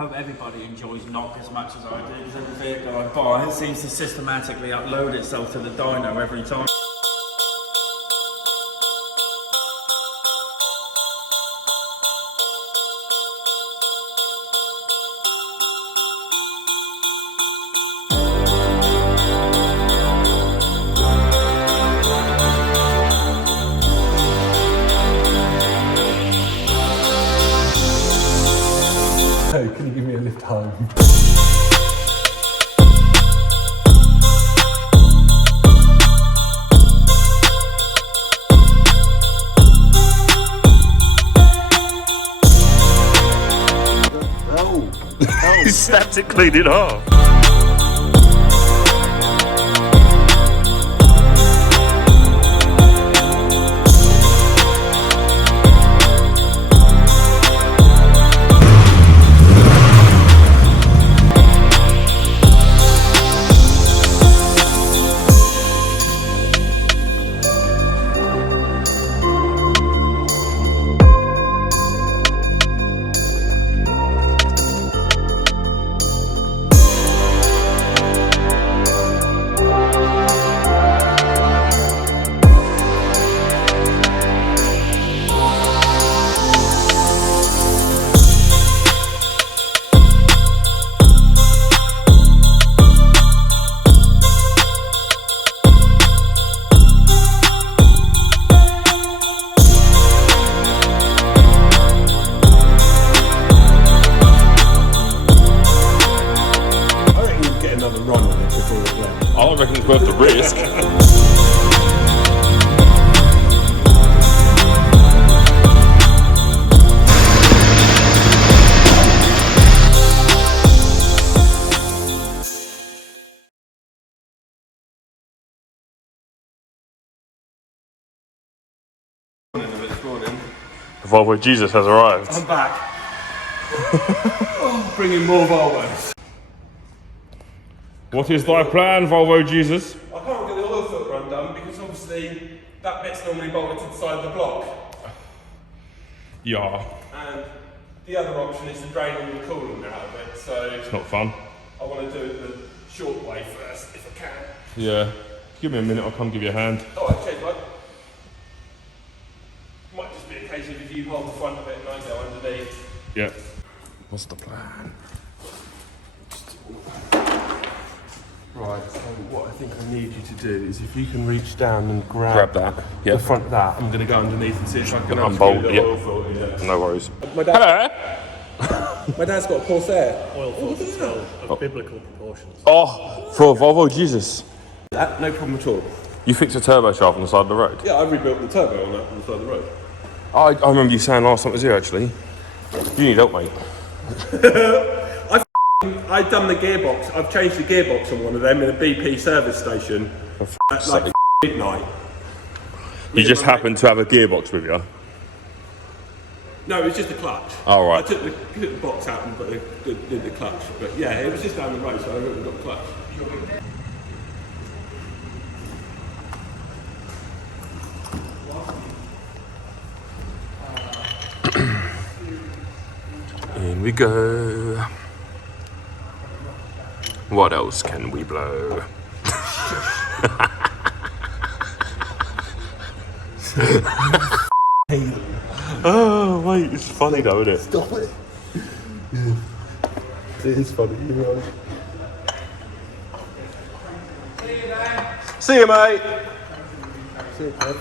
hope everybody enjoys knock as much as I do, because every vehicle I buy seems to systematically upload itself to the dyno every time. Hey, can you give me a lift home? He snapped it clean in half. I don't reckon it's worth the risk. The Volvo Jesus has arrived. I'm back. Bringing more Volvos. What is thy plan, Volvo Jesus? I can't get the oil filter undone because obviously that bit's normally bolted to the side of the block. Yeah. And the other option is to drain all the coolant out of it, so It's not fun. I want to do it the short way first, if I can. Yeah. Give me a minute, I'll come give you a hand. Alright, cheers, bud. Might just be a case of if you hold the front of it and I go underneath. Yeah. What's the plan? Right, so what I think I need you to do is if you can reach down and grab that. the Yeah. front of that, I'm going to go underneath and see if I can Unbolt, unscrew the yeah. oil filter. Yeah. No worries. My dad's got a Corsair. Oil filter cell of biblical proportions. Oh, for a Volvo Jesus. That, no problem at all. You fixed a turbo shaft on the side of the road? Yeah, I rebuilt the turbo on that on the side of the road. I remember you saying last time it was here actually. You need help, mate. I've done the gearbox. I've changed the gearbox on one of them in a BP service station at like midnight. You just happened to have a gearbox with you? No, it was just a clutch. Oh, right. I took the box out and did the clutch. But yeah, it was just down the road, so I went and got the clutch. In we go. What else can we blow? Oh, wait, it's funny though, isn't it? Stop it. It is funny, you know. See you, mate. See you, Kev.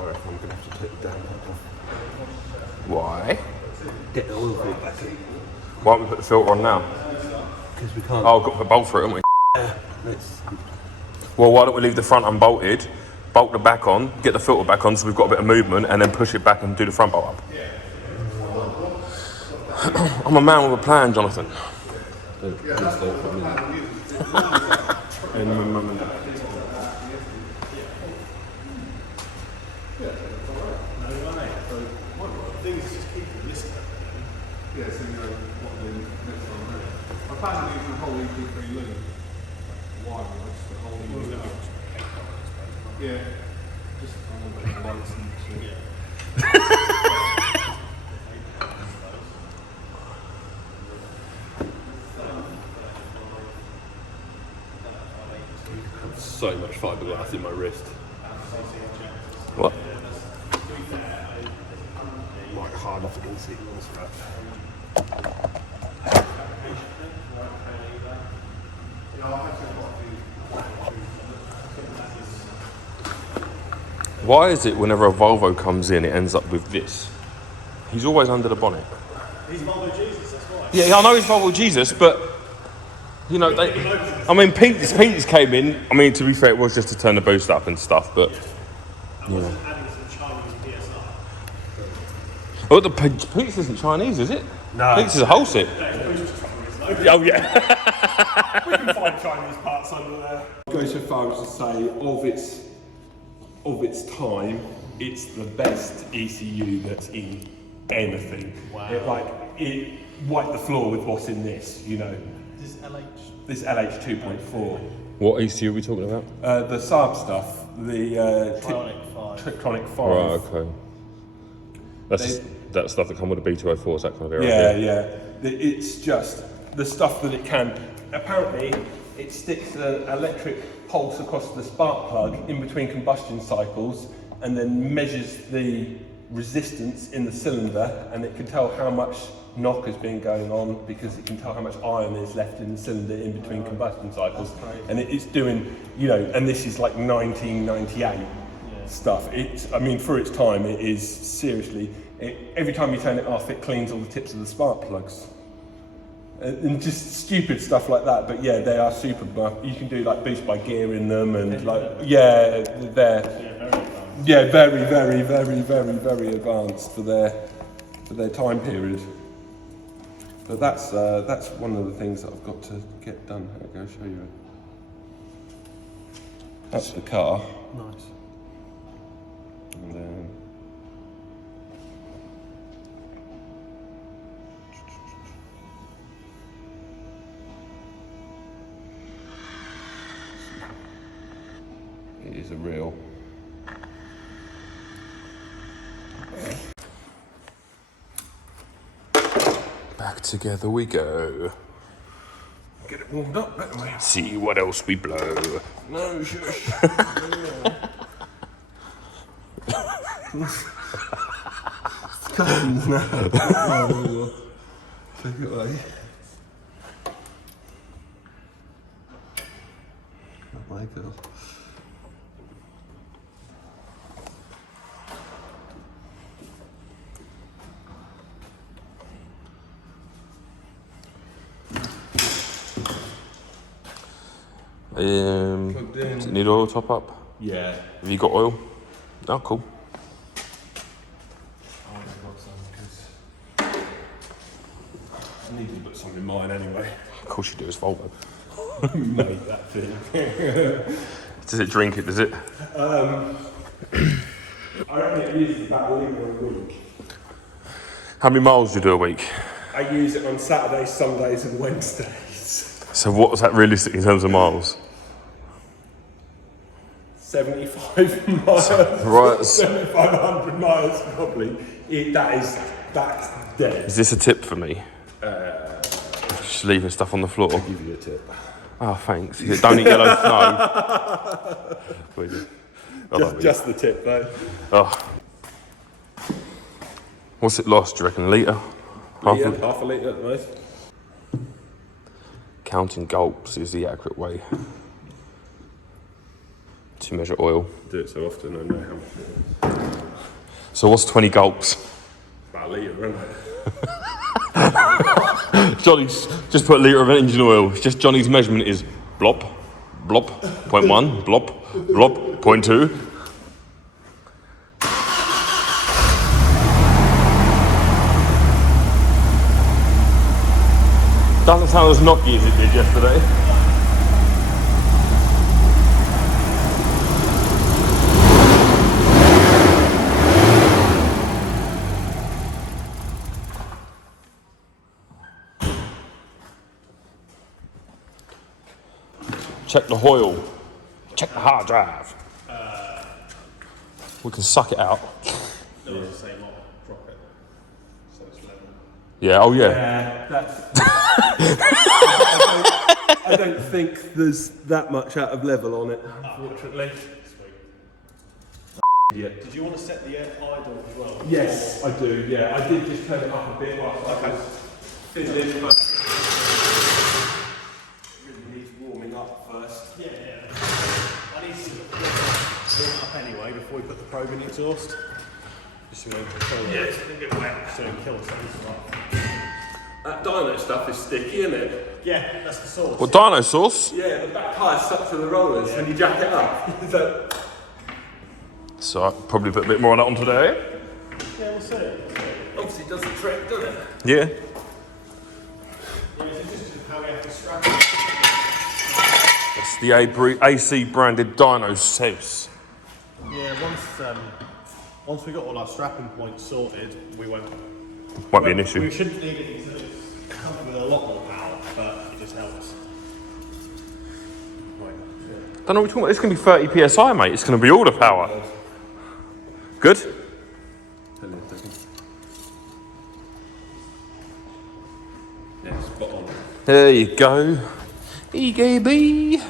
I reckon I'm going to have to take the damn back off. Why? Get the oil filter back in. Why don't we put the filter on now? Because we can't. Oh, got to put a bolt through it, haven't we? Let's, Well, why don't we leave the front unbolted, bolt the back on, get the filter back on so we've got a bit of movement, and then push it back and do the front bolt up. I'm a man with a plan, Jonathan. and my mum and dad. Yeah. So much fiberglass in my wrist. What? Like hard off against signals for that. Why is it whenever a Volvo comes in, it ends up with this? He's always under the bonnet. He's Volvo Jesus, that's why. Yeah, I know he's Volvo Jesus, but you know, I mean, Pete's came in. I mean, to be fair, it was just to turn the boost up and stuff, but I wasn't adding some Chinese PSR. oh, the Pete's isn't Chinese, is it? No. Pete's is a wholesale. Oh yeah. We can find Chinese parts under there. Go so far as to say of its time, it's the best ECU that's in anything. Wow. It wiped the floor with what's in this, you know. This LH 2.4. What ECU are we talking about? The Saab stuff, the Tronic 5. Oh, okay. That's that stuff that come with a B204, is that kind of area? Yeah, yeah. It's just the stuff that it can. Apparently, it sticks an electric pulse across the spark plug in between combustion cycles and then measures the resistance in the cylinder, and it can tell how much knock has been going on because it can tell how much iron is left in the cylinder in between combustion cycles. And it's doing, you know, and this is like 1998 stuff. It's, I mean, for its time, it is seriously, every time you turn it off, it cleans all the tips of the spark plugs. And just stupid stuff like that, but yeah, they are super. You can do like boost by gear in them, and very advanced for their time period. But that's one of the things that I've got to get done. I'll go show you it. That's the car. Nice. And then it is a real. Back together we go. Get it warmed up, don't we? See what else we blow. No, shush. Comes now. Take it away. Oh my God. Does it need oil top up? Yeah. Have you got oil? Oh, cool. I need to put some in mine anyway. Of course you do, it's Volvo. Who made that thing? Does it drink it, does it? I reckon it uses about a litre a week. How many miles do you do a week? I use it on Saturdays, Sundays and Wednesdays. So what's that realistic in terms of miles? 75 miles. Right. 7,500 miles probably. That's dead. Is this a tip for me? Just leaving stuff on the floor. I'll give you a tip. Oh, thanks. Don't eat yellow snow. Just the tip though. Oh. What's it lost, do you reckon? A litre? Half a litre at most. Counting gulps is the accurate way to measure oil. Do it so often I know how much it is. So what's 20 gulps? About a litre, isn't it? Johnny's just put a litre of engine oil. It's just Johnny's measurement is blop, blop, 0.1, blop, blop, 0.2. Doesn't sound as knocky as it did yesterday. Check the oil. Check the hard drive. We can suck it out. No, it's the same model. Drop it. So it's level. Yeah, oh yeah. Yeah, that's. I don't think there's that much out of level on it, unfortunately. Yeah. Did you want to set the idle as well? Yes, I do. Yeah, I did just turn it up a bit whilst I was fiddling, but it really needs warming up first. Yeah. I need to warm it up anyway before we put the probe in the exhaust. Just so we don't kill it. Yeah, it's gonna get wet. So we kill something. That Dyno stuff is sticky, isn't it? Yeah, that's the sauce. What, Dyno sauce? Yeah, the back tyre stuck to the rollers when you jack it up. So I'll probably put a bit more on that on today. Yeah, we'll see. Obviously does the trick, doesn't it? Yeah. Yeah, it's interesting how we have to strap it. It's the AC branded Dyno sauce. Yeah, once we got all our strapping points sorted, we won't. Won't be an issue. We shouldn't need it to come with a lot more power, but it just helps. Right. Don't know what you're talking about. It's going to be 30 psi, mate. It's going to be all the power. Good? Yeah, spot on. There you go. EGB.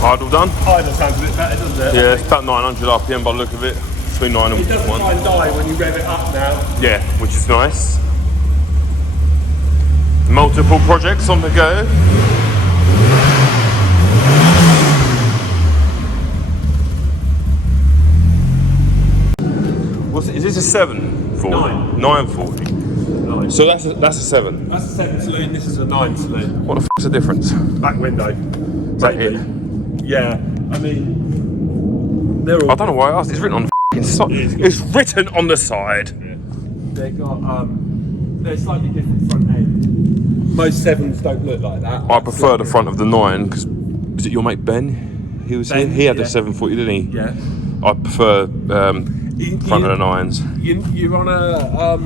Idle done? Idle sounds a bit better, doesn't it? Yeah, it's about 900 RPM by the look of it. Between 9 and It doesn't 1. try and die when you rev it up now. Yeah, which is nice. Multiple projects on the go. Is this a 740? 940. 9. So that's a 7. That's a 7 saloon, this is a 9 saloon. What the f***'s the difference? Back window. Back Maybe. here. Yeah, I mean, they're all. I don't know why I asked. It's written on the f***ing side. It's written on the side. They got they're slightly different front end. Most 7s don't look like that. I prefer the front of the 9 because was it your mate Ben? He was Ben, here. He had yeah. the 740, didn't he? Yeah. I prefer front of the 9s. You're on a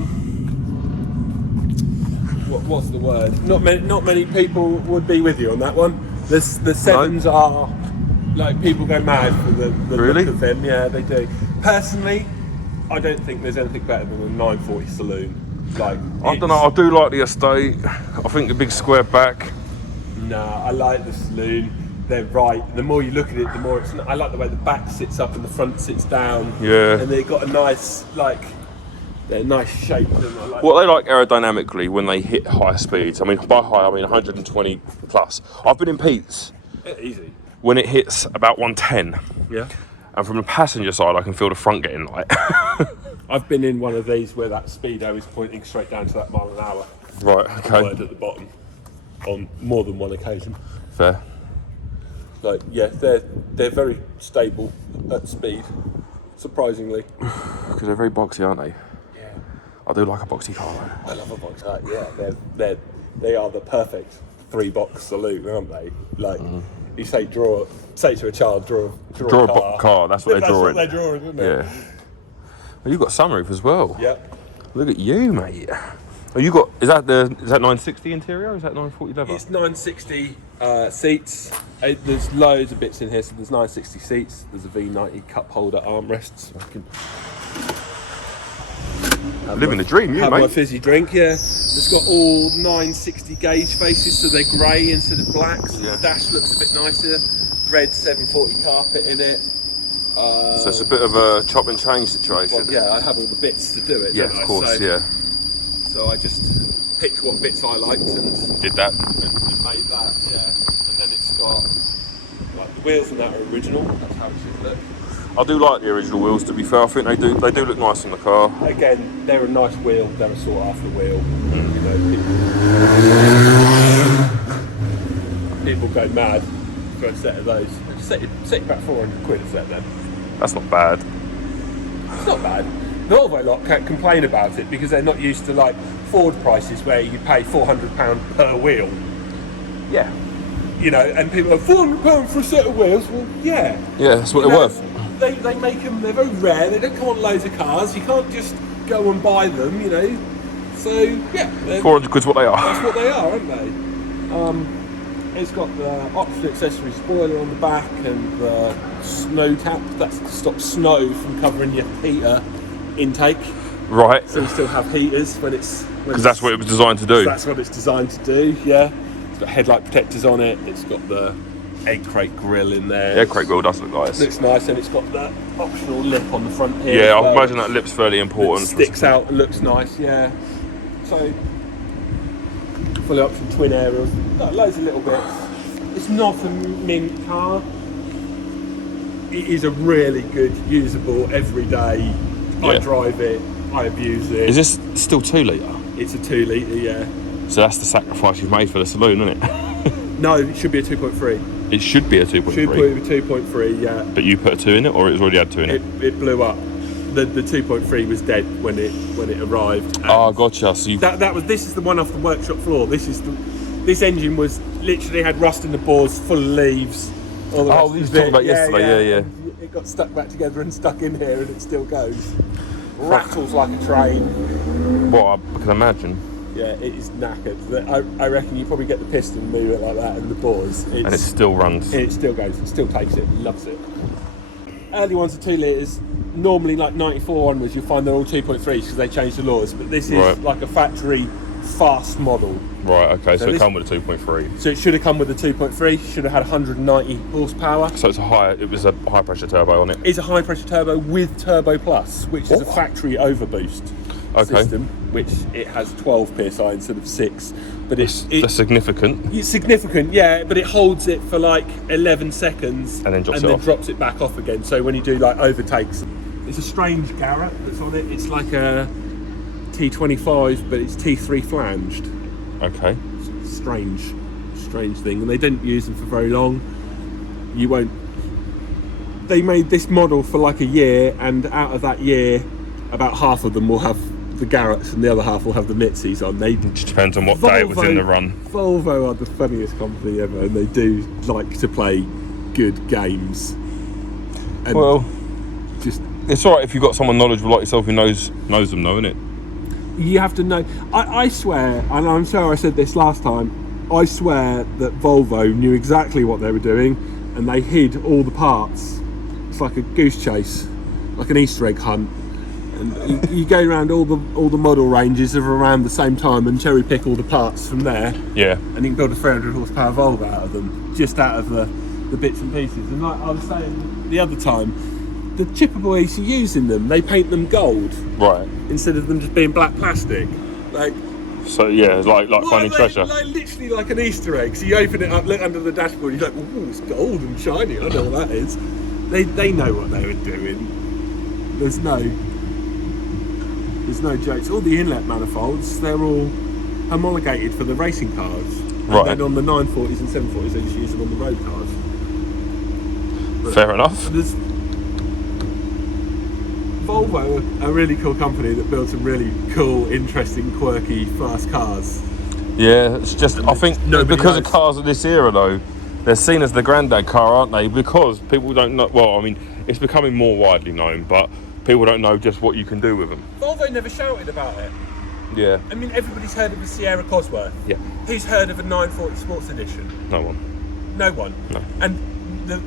what's the word? Not many people would be with you on that one. The 7s are like people go mad for the Really? look of them. Yeah, they do. Personally, I don't think there's anything better than a 940 saloon. Like I don't know. I do like the estate. I think the big square back. Nah, I like the saloon. They're right. The more you look at it, the more it's. I like the way the back sits up and the front sits down. Yeah. And they've got a nice they're a nice shape. And I like What they like aerodynamically when they hit high speeds. I mean, by high, I mean 120 plus. I've been in Pete's easy. when it hits about 110. Yeah. And from the passenger side, I can feel the front getting light. I've been in one of these where that speedo is pointing straight down to that mile an hour. Right, okay. Word at the bottom on more than one occasion. Fair. Like, yeah, they're very stable at speed, surprisingly. Because they're very boxy, aren't they? Yeah. I do like a boxy car. I love a box car. Yeah, they are the perfect 3-box saloon, aren't they? Like, you say to a child, draw Draw a a car. car, that's what they're drawing. That's what they're drawing, isn't it? Yeah. Well, you've got sunroof as well. Yep. Look at you, mate. Oh, you got, is that 960 interior or is that 940 leather? It's 960 seats. There's loads of bits in here. So there's 960 seats. There's a V90 cup holder armrests. Living the dream, you have my mate. fizzy drink. Yeah, it's got all 960 gauge faces, so they're grey instead of black. So Yeah. the dash looks a bit nicer. Red 740 carpet in it. So it's a bit of a chop and change situation. Well, yeah, I have all the bits to do it. Yeah, don't of I? course, So, yeah. So I just picked what bits I liked and Did that. made that. Yeah, and then it's got like the wheels and that are original. That's how it should look. I do like the original wheels, to be fair. I think they do look nice on the car. Again, they're a nice wheel. They're a sought after wheel. You know, people go mad for a set of those. Set about 400 quid a set then. That's not bad. It's not bad. The Volvo lot can't complain about it because they're not used to like Ford prices where you pay £400 per wheel. Yeah. You know, and people are £400 for a set of wheels. Well, yeah. Yeah, that's what You they're know, worth. They make them. They're very rare. They don't come on loads of cars. You can't just go and buy them. You know. So yeah, 400 quid's what they are. that's what they are, aren't they? It's got the optional accessory spoiler on the back and the snow cap. That's to stop snow from covering your heater intake. Right. So you still have heaters when it's Because that's what it was designed to do. That's what it's designed to do. Yeah. It's got headlight protectors on it. It's got the egg crate grille in there. Yeah, Craig Will does look nice. Looks nice, and it's got that optional lip on the front here. Yeah, as I well. imagine that lip's fairly important. It sticks out and looks nice, yeah. So, fully option twin aerials, loads of little bits. It's not a mint car. It is a really good, usable, everyday. I Yeah. drive it, I abuse it. Is this still 2 litre? It's a 2 litre, yeah. So that's the sacrifice you've made for the saloon, isn't it? No, it should be a 2.3. It should be a 2.3. Should be a 2.3, yeah. But you put a 2 in it, or it was already had 2 in it? It blew up. The 2.3 was dead when it arrived. And Oh, gotcha. So you This is the one off the workshop floor. This engine was literally had rust in the boards, full of leaves. All the Oh, rest we was of talking it. about yesterday, yeah. And it got stuck back together and stuck in here, and it still goes. Rattles like a train. What? I can imagine. Yeah, it is knackered. I reckon you probably get the piston, move it like that, and the bores. And it still runs. It still goes. It still takes it. Loves it. Early ones are 2 litres. Normally, like 94 onwards, you'll find they're all 2.3s because they changed the laws. But this is Right. like a factory fast model. Right, okay, so it this- come with a 2.3. So it should have come with a 2.3. Should have had 190 horsepower. So it was a high pressure turbo on it. It's a high pressure turbo with Turbo Plus, which is a What? factory overboost Okay. system. Which it has 12 psi instead of 6. But That's significant. it's significant, yeah, but it holds it for like 11 seconds And then drops it off. drops it back off again. So when you do like overtakes, it's a strange Garrett that's on it. It's like a T25, but it's T3 flanged. Okay. Strange thing. And they didn't use them for very long. You won't. They made this model for like a year, and out of that year, about half of them will have the Garretts and the other half will have the Mitzies on. They Just depends on what day it was in the run. Volvo are the funniest company ever, and they do like to play good games. And Well, just it's alright if you've got someone knowledgeable like yourself who knows them though, innit? you have to know. I swear, and I'm sure I said this last time, I swear that Volvo knew exactly what they were doing, and they hid all the parts. It's like a goose chase, like an Easter egg hunt. And you go around all the model ranges of around the same time and cherry pick all the parts from there, Yeah. and you can build a 300 horsepower Volvo out of them, just out of the bits and pieces. And like I was saying the other time, the chippable ECUs in them, they paint them gold Right. instead of them just being black plastic. Like So yeah, it's like finding treasure. Like literally like an Easter egg. So you open it up, look under the dashboard, you're like, oh, it's gold and shiny. I know what that is. They know what they were doing. There's no jokes. All the inlet manifolds, they're all homologated for the racing cars. Right. And then on the 940s and 740s, they just use them on the road cars. Fair enough. There's Volvo, a really cool company that builds some really cool, interesting, quirky, fast cars. Yeah, it's just I think Nobody because of knows. cars of this era though, they're seen as the granddad car, aren't they? Because people don't know. Well, I mean, it's becoming more widely known, but people don't know just what you can do with them. Volvo never shouted about it. Yeah. I mean, everybody's heard of the Sierra Cosworth. Yeah. Who's heard of a 940 Sports Edition? No one. No one. No. And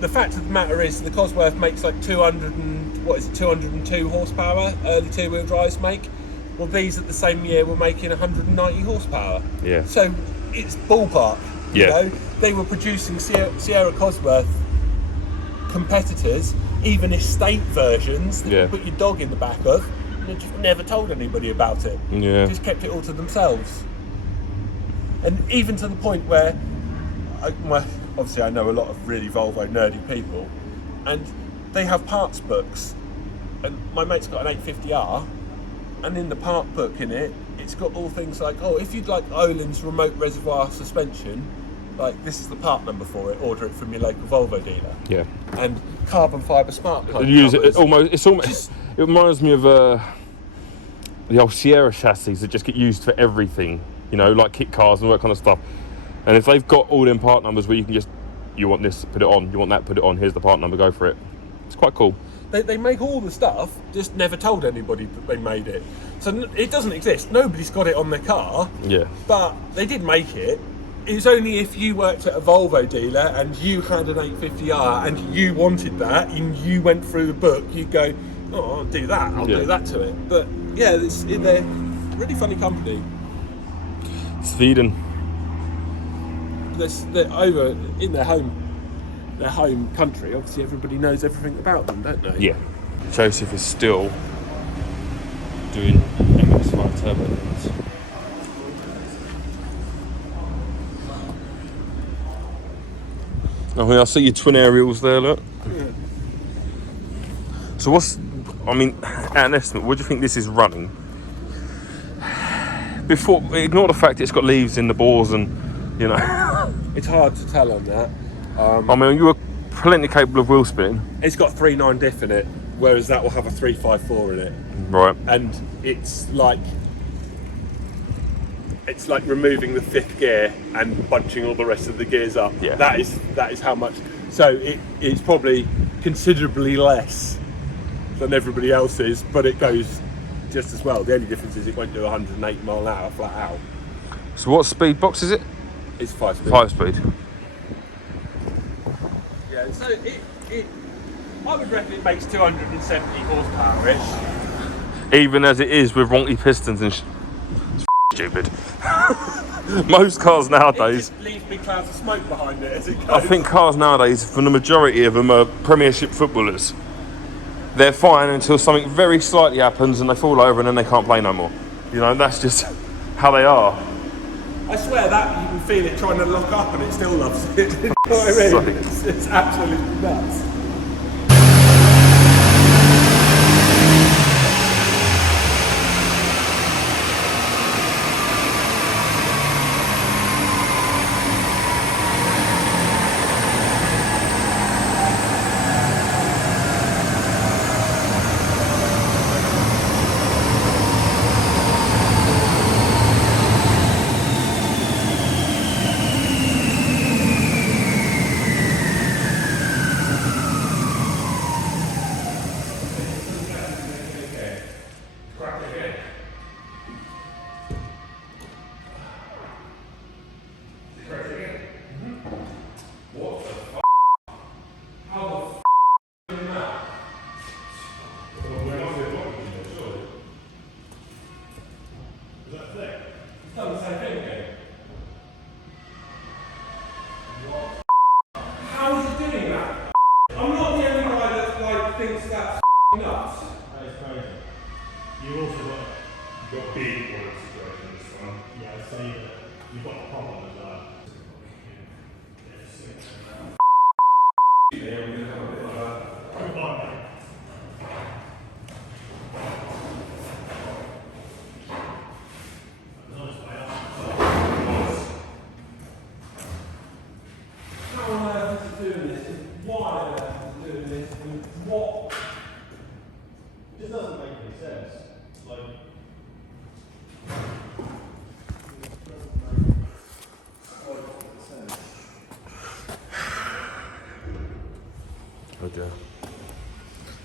the fact of the matter is, the Cosworth makes like 202 horsepower. Early two-wheel drives make. Well, these at the same year were making 190 horsepower. Yeah. So it's ballpark. You Yeah. know, they were producing Sierra Cosworth competitors, even estate versions that you put your dog in the back of, and they just never told anybody about it. Yeah. Just kept it all to themselves. And even to the point where, obviously I know a lot of really Volvo nerdy people, and they have parts books, and my mate's got an 850R, and in the part book in it, it's got all things like, oh, if you'd like Olin's remote reservoir suspension, like this is the part number for it, order it from your local Volvo dealer. Yeah. And carbon fibre smart card Use it covers. almost. It reminds me of the old Sierra chassis that just get used for everything. You know, like kit cars and all that kind of stuff. And if they've got all them part numbers where you can just, you want this, put it on. You want that, put it on. Here's the part number. Go for it. It's quite cool. They make all the stuff, just never told anybody that they made it. So it doesn't exist. Nobody's got it on their car. Yeah. But they did make it. It was only if you worked at a Volvo dealer and you had an 850R and you wanted that and you went through the book, you'd go, oh, I'll do that. I'll do that to it. But yeah, they're a really funny company. Sweden. They're over in their home country. Obviously, everybody knows everything about them, don't they? Yeah. Joseph is still doing MX-5 turbo engines. Oh, I see your twin aerials there, look. Yeah. So at an estimate, what do you think this is running? Before, ignore the fact it's got leaves in the bores and, you know. It's hard to tell on that. I mean, you were plenty capable of wheel spinning. It's got 3.9 diff in it, whereas that will have a 3.54 in it. Right. And it's like removing the fifth gear and bunching all the rest of the gears up. Yeah. That is how much. So it's probably considerably less than everybody else's, but it goes just as well. The only difference is it won't do 108 mile an hour flat out. So what speed box is it? It's 5 speed. 5 speed. Yeah. So I would reckon it makes 270 horsepower-ish. Even as it is with wonky pistons and it's stupid. Most cars It nowadays, just leaves big clouds of smoke behind it as it goes. I think cars nowadays, for the majority of them, are Premiership footballers. They're fine until something very slightly happens and they fall over and then they can't play no more. You know, that's just how they are. I swear that you can feel it trying to lock up and it still loves it. You know what I mean? It's absolutely nuts.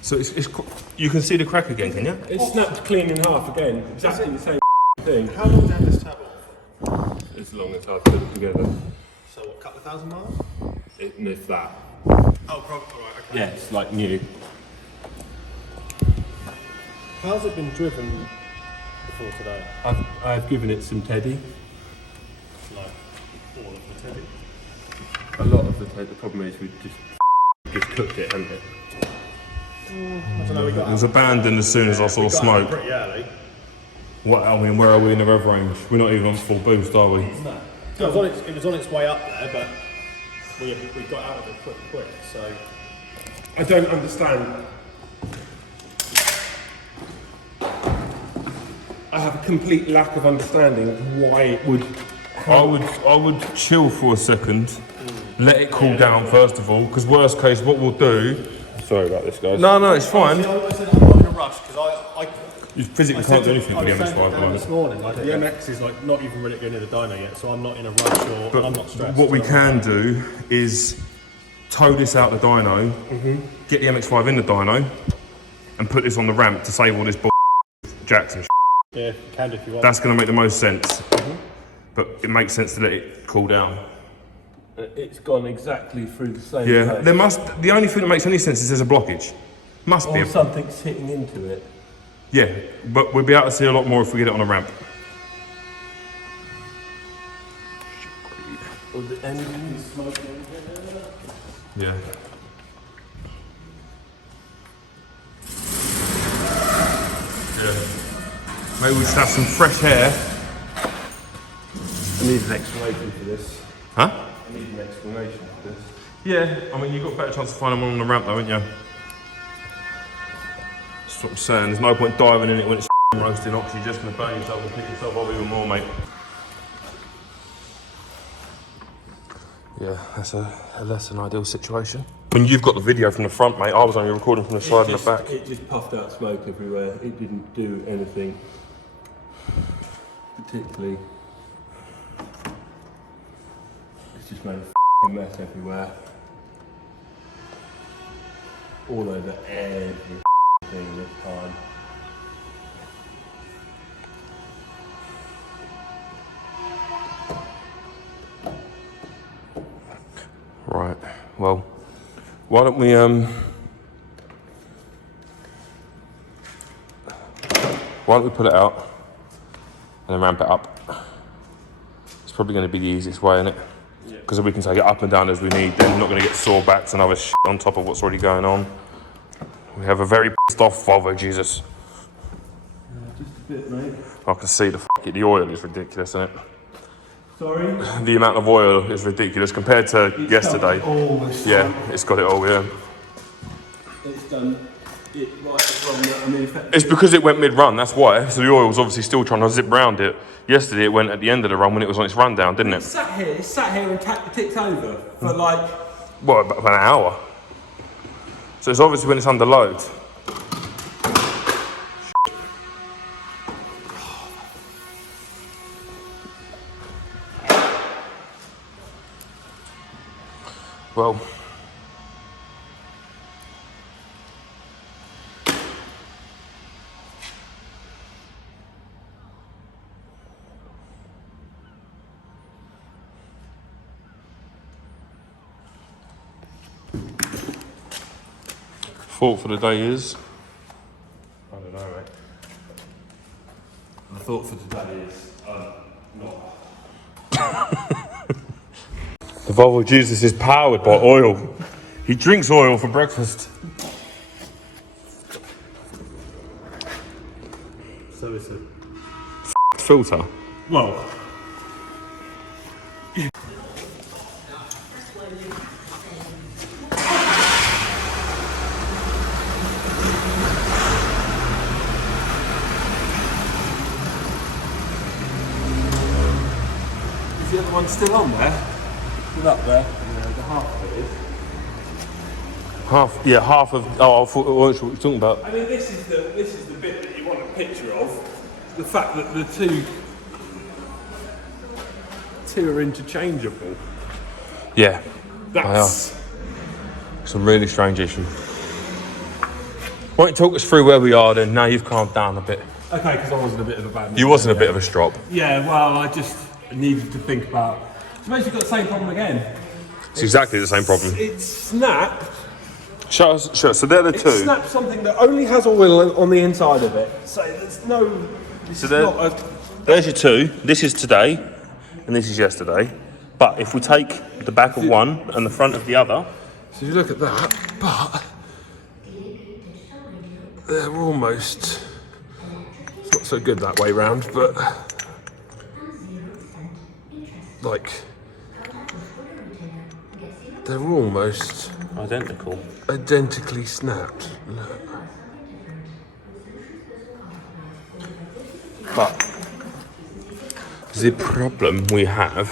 So you can see the crack again, can you? It's snapped clean in half again. Exactly the same thing. How long did this tab on? As long as I put it together. So what, a couple of thousand miles? If that. Oh, probably, right, okay. Yeah, it's like new. How's it been driven before today? I've given it some teddy. Like all of the teddy. A lot of the teddy. The problem is we just cooked it, hasn't it? I don't know. We got It was abandoned as soon as I saw smoke. pretty early. What? I mean, where are we in the rev range? We're not even on full boost, are we? No. It was on its way up there, but we got out of it pretty quick. So I don't understand. I have a complete lack of understanding of why it would. I would chill for a second, let it cool down first of all, because worst case, what we'll do. Sorry about this, guys. No, it's fine. I said I'm not in a rush because I You physically can't do anything with the MS5 at the moment. this morning. Like, the MX is like not even ready to go near the dyno yet, so I'm not in a rush or I'm not stressed. What we can do is tow this out the dyno, get the MX5 in the dyno, and put this on the ramp to save all this jacks and Yeah, you can do if you want. That's going to make the most sense. But it makes sense to let it cool down. It's gone exactly through the same. Yeah, way. there must. The only thing that makes any sense is there's a blockage. Must be. Or something's hitting into it. Yeah, but we'll be able to see a lot more if we get it on a ramp. Or the engine is smoking. Yeah. Yeah. Maybe we should have some fresh air. I need an explanation for this. Huh? I need an explanation for this. Yeah, I mean, you've got a better chance of finding one on the ramp though, haven't you? That's what I'm saying. There's no point diving in it when it's roasting oxygen. You're just going to burn yourself and pick yourself up even more, mate. Yeah, that's a less than ideal situation. When you've got the video from the front, mate, I was only recording from the side and the back. It just puffed out smoke everywhere. It didn't do anything particularly. It's just made a mess everywhere. All over everything this time. Right, well, why don't we, pull it out and then ramp it up? It's probably going to be the easiest way, isn't it? Because if we can take it up and down as we need, then we're not going to get sore backs and other shit on top of what's already going on. We have a very pissed off Volvo, Jesus. Just a bit, mate. I can see the oil is ridiculous, isn't it? Sorry? The amount of oil is ridiculous compared to yesterday. Yeah, it's got it all, yeah. It's done it right from, I mean, It's because it went mid-run, that's why. So the oil was obviously still trying to zip round it. Yesterday it went at the end of the run when it was on its rundown, didn't it? It's sat here and ticked over for like... Well, about an hour. So it's obviously when it's under load. Well, thought for the day is, I don't know, mate. The thought for today is not. the Volvo Jesus is powered by oil. He drinks oil for breakfast. So it's a... Filter. Well... Is the other one still on there? Still up there? Yeah, the half of it is. Half of. Oh, I thought what were you talking about? I mean, this is the bit that you want a picture of. The fact that the two are interchangeable. Yeah, That's it's a really strange issue. Why don't you talk us through where we are then? Now you've calmed down a bit. okay, because I wasn't a bit of a bad. You wasn't a bit of a strop. Yeah, well, I just needed to think about. It's basically got the same problem again. It's exactly the same problem. It's snapped. Sure. So they're the It two. snapped something that only has oil on the inside of it. So there's no So there's your two. This is today, and this is yesterday. But if we take the back of one and the front of the other, so if you look at that, but they're almost. It's not so good that way round, but like they're almost identically snapped. Look. but the problem we have.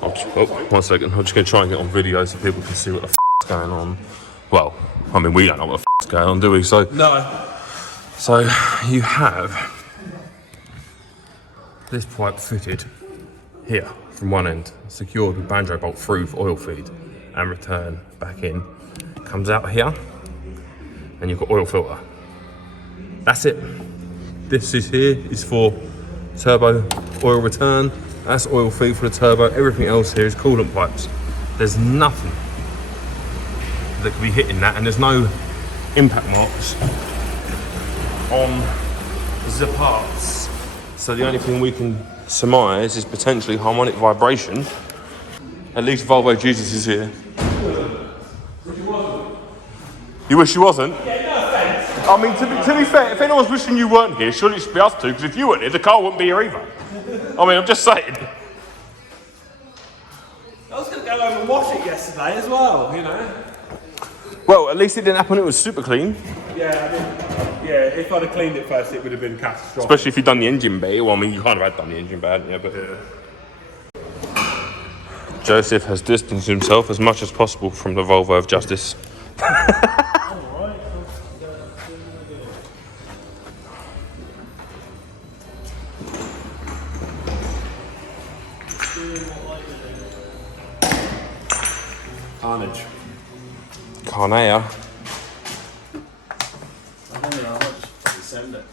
One second. I'm just going to try and get on video so people can see what the f*** is going on. Well, I mean, we don't know what the f*** is going on, do we? So No. So you have this pipe fitted here from one end, secured with banjo bolt through for oil feed and return back in. Comes out here and you've got oil filter. That's it. This is here is for turbo oil return. That's oil feed for the turbo. Everything else here is coolant pipes. There's nothing that could be hitting that, and there's no impact marks on the parts. So the only thing we can surmise is potentially harmonic vibration. At least Volvo Jesus is here. You wish you wasn't? Yeah, no offence. I mean, to be fair, if anyone's wishing you weren't here, surely it should be us two, because if you weren't here, the car wouldn't be here either. I mean, I'm just saying. I was going to go home and wash it yesterday as well, you know. Well, at least it didn't happen, it was super clean. Yeah, I mean, yeah, if I'd have cleaned it first, it would have been catastrophic. Especially if you'd done the engine bay. Well, I mean, you kind of had done the engine bay, hadn't you? But Joseph has distanced himself as much as possible from the Volvo of Justice. Carnage. Carnea. I don't know, I might just send it.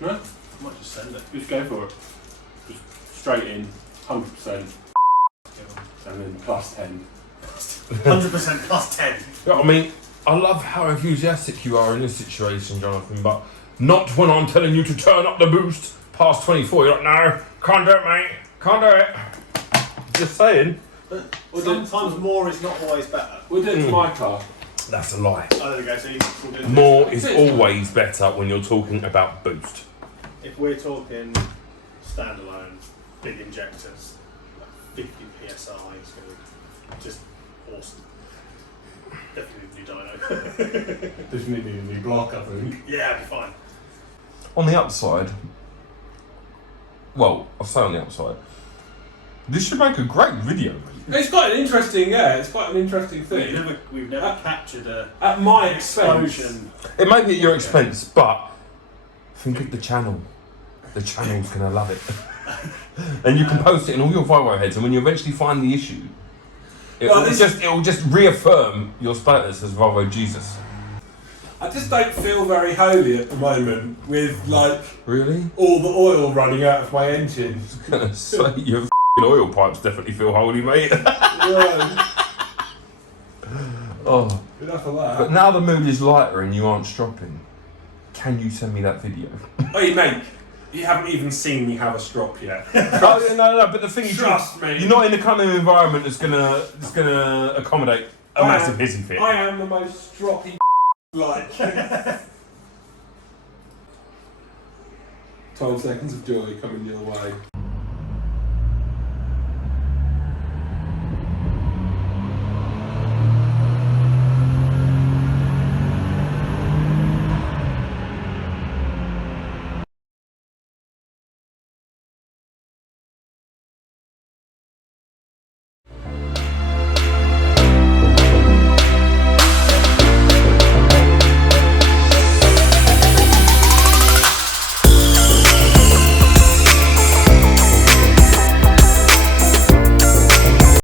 Huh? I might just send it. Just go for it. Just straight in, 100%. And then plus 10. 100% plus 10. I mean, I love how enthusiastic you are in this situation, Jonathan, but not when I'm telling you to turn up the boost past 24. You're like, no, can't do it, mate. Can't do it. Just saying. Sometimes more is not always better. We'll do it to my car. That's a lie. Oh, there we go. So we'll do More is always better when you're talking about boost. If we're talking standalone, big injectors, like 50 psi, it's going to be just awesome. Definitely new dyno. Just need a new block, I think. Yeah, it'll be fine. On the upside, well, I'll say on the upside, this should make a great video. It's quite an interesting, it's quite an interesting thing. We've never captured a At my expense. explosion. It may be at your expense, but think of the channel. The channel's going to love it. And you can post it in all your Volvo heads, and when you eventually find the issue, it will just reaffirm your status as Volvo Jesus. I just don't feel very holy at the moment with, like, Really? all the oil running out of my engine. So your f***ing oil pipes definitely feel holy, mate. Yeah, Oh. enough of that. But now the mood is lighter and you aren't stropping, can you send me that video? Hey, mate, you haven't even seen me have a strop yet. Oh, no, but the thing is, Trust me. you're not in the kind of environment that's gonna accommodate a massive hissy fit. I am the most stroppy like. 12 seconds of joy coming your way.